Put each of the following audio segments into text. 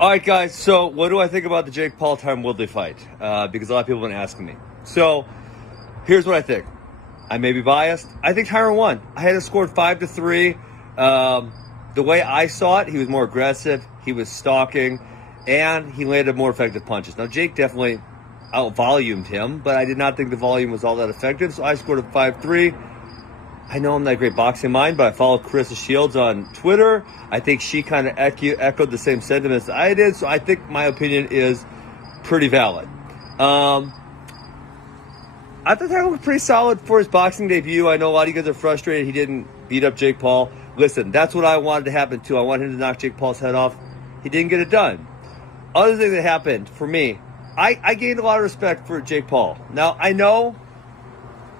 All right, guys. So, what do I think about the Jake Paul Tyron Woodley fight? Because a lot of people have been asking me. So, here's what I think. I may be biased. I think Tyron won. I had it scored 5-3. The way I saw it, he was more aggressive. He was stalking, and he landed more effective punches. Now, Jake definitely out-volumed him, but I did not think the volume was all that effective. So I scored a 5-3. I know I'm not a great boxing mind, but I follow Carissa Shields on Twitter. I think she kind of echoed the same sentiments I did, so I think my opinion is pretty valid. I thought that was pretty solid for his boxing debut. I know a lot of you guys are frustrated he didn't beat up Jake Paul. Listen, that's what I wanted to happen too. I wanted him to knock Jake Paul's head off. He didn't get it done. Other thing that happened for me, I gained a lot of respect for Jake Paul. Now, I know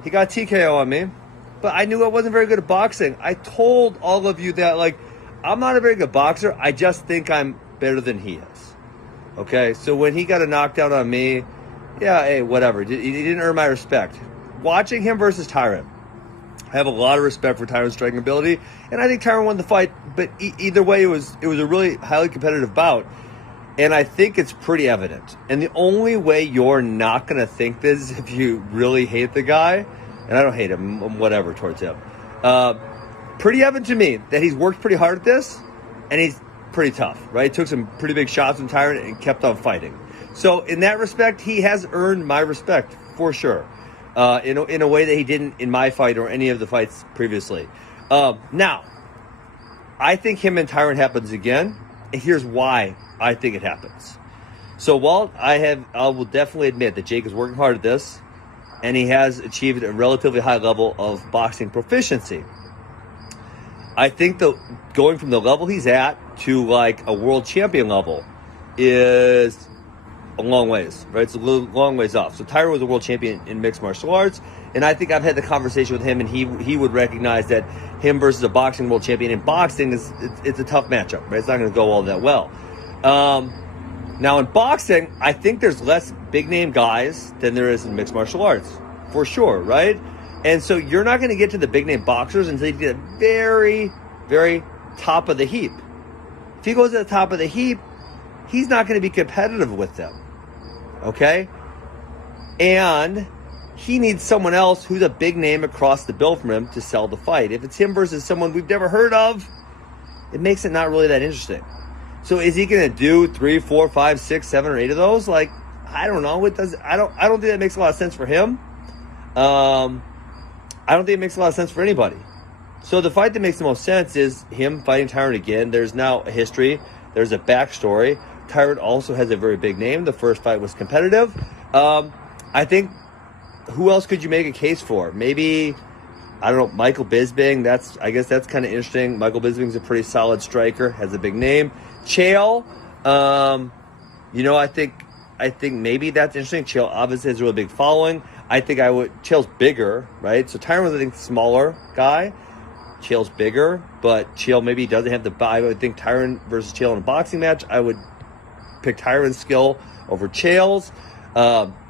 he got TKO on me, but I knew I wasn't very good at boxing. I told all of you that, I'm not a very good boxer. I just think I'm better than he is. Okay? So when he got a knockdown on me, yeah, hey, whatever. He didn't earn my respect. Watching him versus Tyron, I have a lot of respect for Tyron's striking ability, and I think Tyron won the fight, but either way, it was a really highly competitive bout, and I think it's pretty evident. And the only way you're not going to think this is if you really hate the guy, and I don't hate him, I'm whatever towards him. Pretty evident to me that he's worked pretty hard at this, and he's pretty tough, right? Took some pretty big shots from Tyron and kept on fighting. So in that respect, he has earned my respect for sure, in a way that he didn't in my fight or any of the fights previously. Now, I think him and Tyron happens again, and here's why I think it happens. So while I will definitely admit that Jake is working hard at this, and he has achieved a relatively high level of boxing proficiency, I think going from the level he's at to a world champion level is a long ways, right? It's a long ways off. So Tyron was a world champion in mixed martial arts, and I think I've had the conversation with him, and he would recognize that him versus a boxing world champion in boxing it's a tough matchup, right? It's not going to go all that well. Now in boxing, I think there's less big name guys than there is in mixed martial arts, for sure, right? And so you're not going to get to the big name boxers until you get very, very top of the heap. If he goes to the top of the heap, he's not going to be competitive with them. Okay? And he needs someone else who's a big name across the bill from him to sell the fight. If it's him versus someone we've never heard of, it makes it not really that interesting. So is he going to do 3, 4, 5, 6, 7, or 8 of those? I don't know. I don't think that makes a lot of sense for him. I don't think it makes a lot of sense for anybody. So the fight that makes the most sense is him fighting Tyron again. There's now a history. There's a backstory. Tyron also has a very big name. The first fight was competitive. I think, who else could you make a case for? Maybe, I don't know, Michael Bisping. I guess that's kind of interesting. Michael Bisping's a pretty solid striker, has a big name. Chael, I think maybe that's interesting. Chael obviously has a really big following. I think Chael's bigger, right? So Tyron was, I think, smaller guy. Chael's bigger, but Chael maybe doesn't have I would think Tyron versus Chael in a boxing match, I would pick Tyron's skill over Chael's.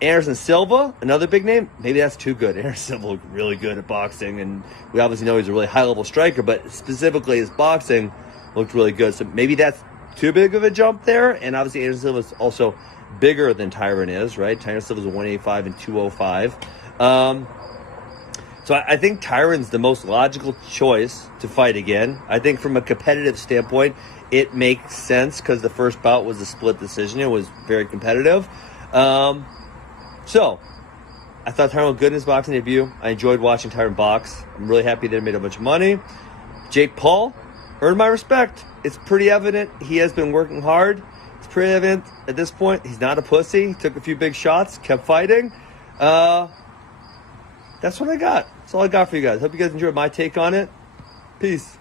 Anderson Silva, another big name. Maybe that's too good. Anderson Silva looked really good at boxing, and we obviously know he's a really high-level striker, but specifically his boxing looked really good. So maybe that's too big of a jump there, and obviously Anderson Silva is also bigger than Tyron is, right? Tyron Silva's a 185 and 205. So I think Tyron's the most logical choice to fight again. I think from a competitive standpoint, it makes sense because the first bout was a split decision. It was very competitive. So I thought Tyron looked good in his boxing debut. I enjoyed watching Tyron box. I'm really happy that he made a bunch of money. Jake Paul earned my respect. It's pretty evident he has been working hard. It's pretty evident at this point he's not a pussy. He took a few big shots, kept fighting. That's what I got. That's all I got for you guys. Hope you guys enjoyed my take on it. Peace.